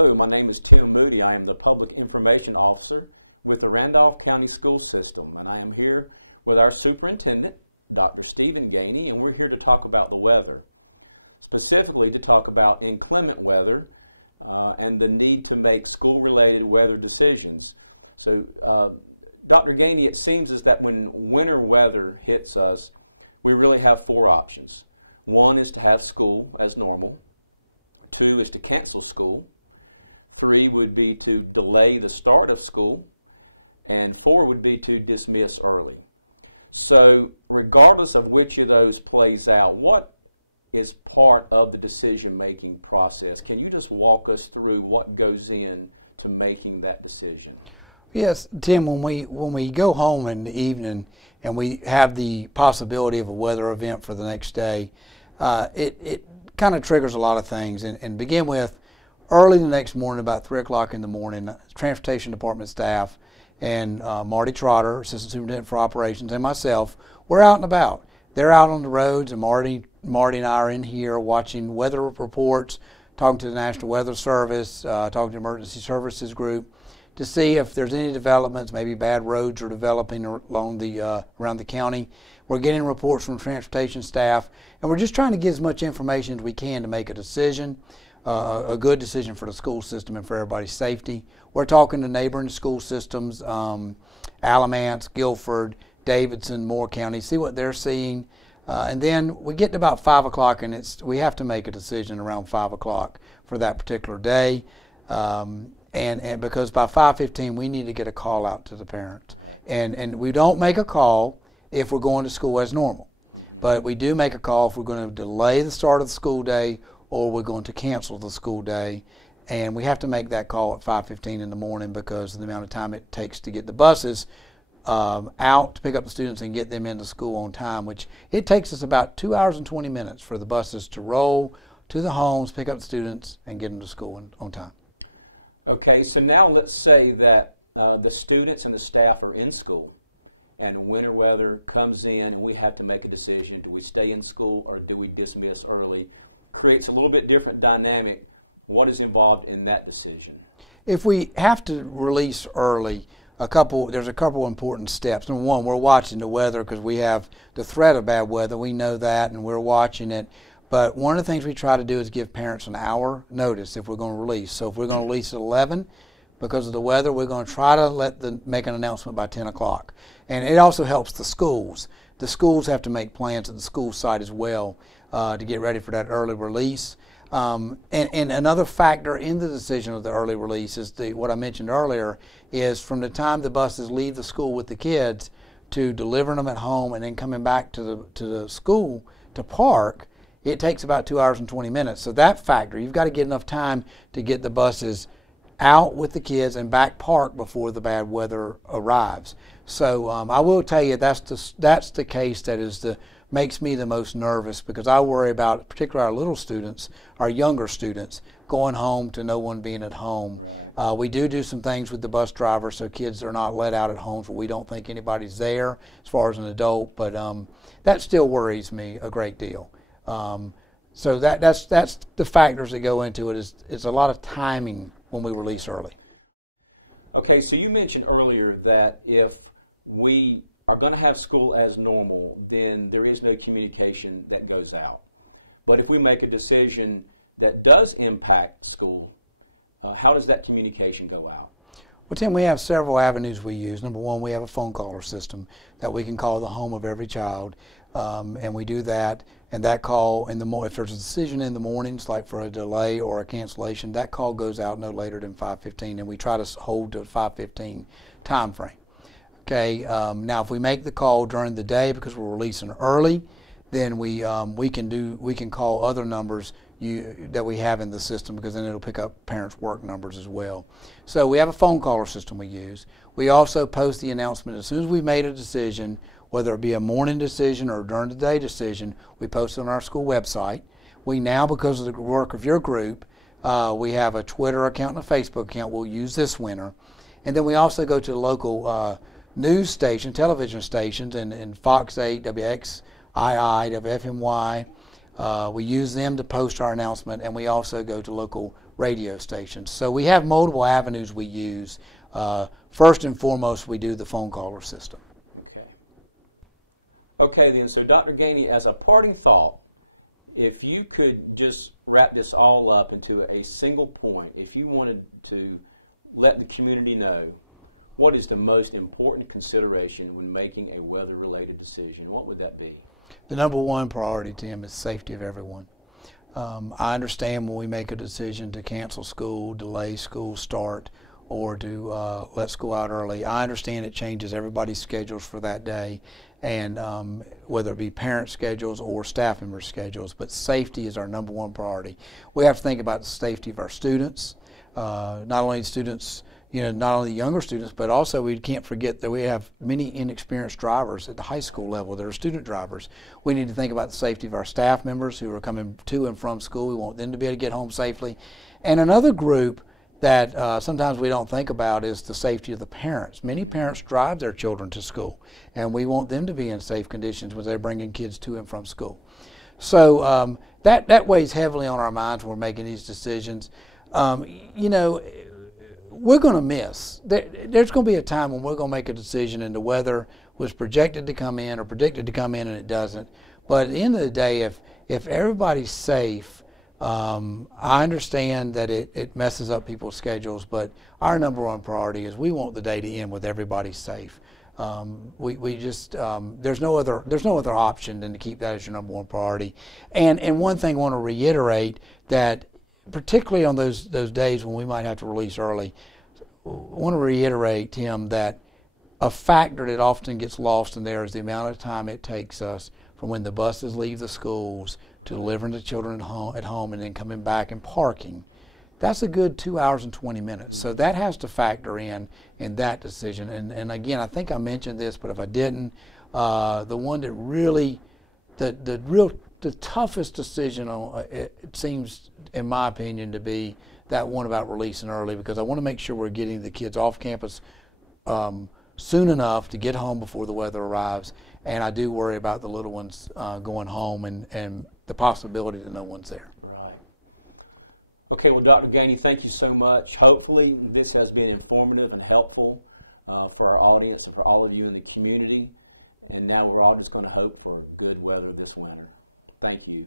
Hello, my name is Tim Moody. I am the Public Information Officer with the Randolph County School System, and I am here with our Superintendent, Dr. Gainey, and we're here to talk about the weather, specifically to talk about inclement weather and the need to make school-related weather decisions. So, Dr. Gainey, it seems as that when winter weather hits us, we really have four options. One is to have school as normal. Two is to cancel school. Three would be to delay the start of school. And four would be to dismiss early. So regardless of which of those plays out, what is part of the decision-making process? Can you just walk us through what goes in to making that decision? Yes, Tim, when we go home in the evening and we have the possibility of a weather event for the next day, it kind of triggers a lot of things. And begin with, early the next morning, about 3 o'clock in the morning, Transportation Department staff and Marty Trotter, Assistant Superintendent for Operations, and myself, we're out and about. They're out on the roads, and Marty and I are in here watching weather reports, talking to the National Weather Service, talking to Emergency Services Group, to see if there's any developments, maybe bad roads are developing along the around the county. We're getting reports from transportation staff, and we're just trying to get as much information as we can to make a decision, a good decision for the school system and for everybody's safety. We're talking to neighboring school systems, Alamance, Guilford, Davidson, Moore County, see what they're seeing. And then we get to about 5 o'clock, and we have to make a decision around 5 o'clock for that particular day. And because by 5:15 we need to get a call out to the parents. And we don't make a call if we're going to school as normal. But we do make a call if we're going to delay the start of the school day or we're going to cancel the school day. And we have to make that call at 5:15 in the morning because of the amount of time it takes to get the buses out to pick up the students and get them into school on time, which it takes us about 2 hours and 20 minutes for the buses to roll to the homes, pick up the students, and get them to school on time. Okay, so now let's say that the students and the staff are in school and winter weather comes in and we have to make a decision. Do we stay in school or do we dismiss early? Creates a little bit different dynamic. What is involved in that decision? If we have to release early, there's a couple important steps. Number one, we're watching the weather because we have the threat of bad weather. We know that and we're watching it. But one of the things we try to do is give parents an hour notice if we're going to release. So if we're going to release at 11 because of the weather, we're going to try to make an announcement by 10 o'clock. And it also helps the schools. The schools have to make plans at the school site as well to get ready for that early release. And another factor in the decision of the early release is what I mentioned earlier is from the time the buses leave the school with the kids to delivering them at home and then coming back to the school to park, it takes about 2 hours and 20 minutes. So that factor, you've got to get enough time to get the buses out with the kids and back parked before the bad weather arrives. So I will tell you that's the case that makes me the most nervous because I worry about, particularly our little students, our younger students, going home to no one being at home. We do some things with the bus driver so kids are not let out at homes where we don't think anybody's there as far as an adult, but that still worries me a great deal. So that's the factors that go into it. It's a lot of timing when we release early. Okay, so you mentioned earlier that if we are going to have school as normal, then there is no communication that goes out. But if we make a decision that does impact school, how does that communication go out? Well, Tim, we have several avenues we use. Number one, we have a phone caller system that we can call the home of every child, and we do that. And that call, if there's a decision in the mornings, like for a delay or a cancellation, that call goes out no later than 5:15, and we try to hold to a 5:15 time frame. Okay. Now, if we make the call during the day because we're releasing early, then we can call other numbers that we have in the system because then it'll pick up parents' work numbers as well. So we have a phone caller system we use. We also post the announcement as soon as we've made a decision, whether it be a morning decision or during the day decision, we post it on our school website. We now, because of the work of your group, we have a Twitter account and a Facebook account we'll use this winter. And then we also go to the local news station, television stations, and Fox 8, WXII, WFMY. We use them to post our announcement, and we also go to local radio stations. So we have multiple avenues we use. First and foremost, we do the phone caller system. Okay then, so Dr. Gainey, as a parting thought, if you could just wrap this all up into a single point, if you wanted to let the community know what is the most important consideration when making a weather-related decision, what would that be? The number one priority, Tim, is safety of everyone. I understand when we make a decision to cancel school, delay school start, or to let school out early. I understand it changes everybody's schedules for that day, and whether it be parent schedules or staff member schedules, but safety is our number one priority. We have to think about the safety of our students, not only students, not only younger students, but also we can't forget that we have many inexperienced drivers at the high school level that are student drivers. We need to think about the safety of our staff members who are coming to and from school. We want them to be able to get home safely. And another group that sometimes we don't think about is the safety of the parents. Many parents drive their children to school, and we want them to be in safe conditions when they're bringing kids to and from school. So that weighs heavily on our minds when we're making these decisions. We're going to miss. There's going to be a time when we're going to make a decision and the weather was projected to come in or predicted to come in and it doesn't. But at the end of the day, if everybody's safe, I understand that it messes up people's schedules, but our number one priority is we want the day to end with everybody safe. We just there's no other option than to keep that as your number one priority. And one thing I want to reiterate, that particularly on those days when we might have to release early, I want to reiterate, Tim, that a factor that often gets lost in there is the amount of time it takes us from when the buses leave the schools to delivering the children at home and then coming back and parking. That's a good 2 hours and 20 minutes. So that has to factor in that decision. And again, I think I mentioned this, but if I didn't, the one that really, the toughest decision it seems, in my opinion, to be that one about releasing early, because I want to make sure we're getting the kids off campus soon enough to get home before the weather arrives. And I do worry about the little ones going home and the possibility that no one's there. Right. Okay, well, Dr. Gainey, thank you so much. Hopefully this has been informative and helpful for our audience and for all of you in the community. And now we're all just going to hope for good weather this winter. Thank you.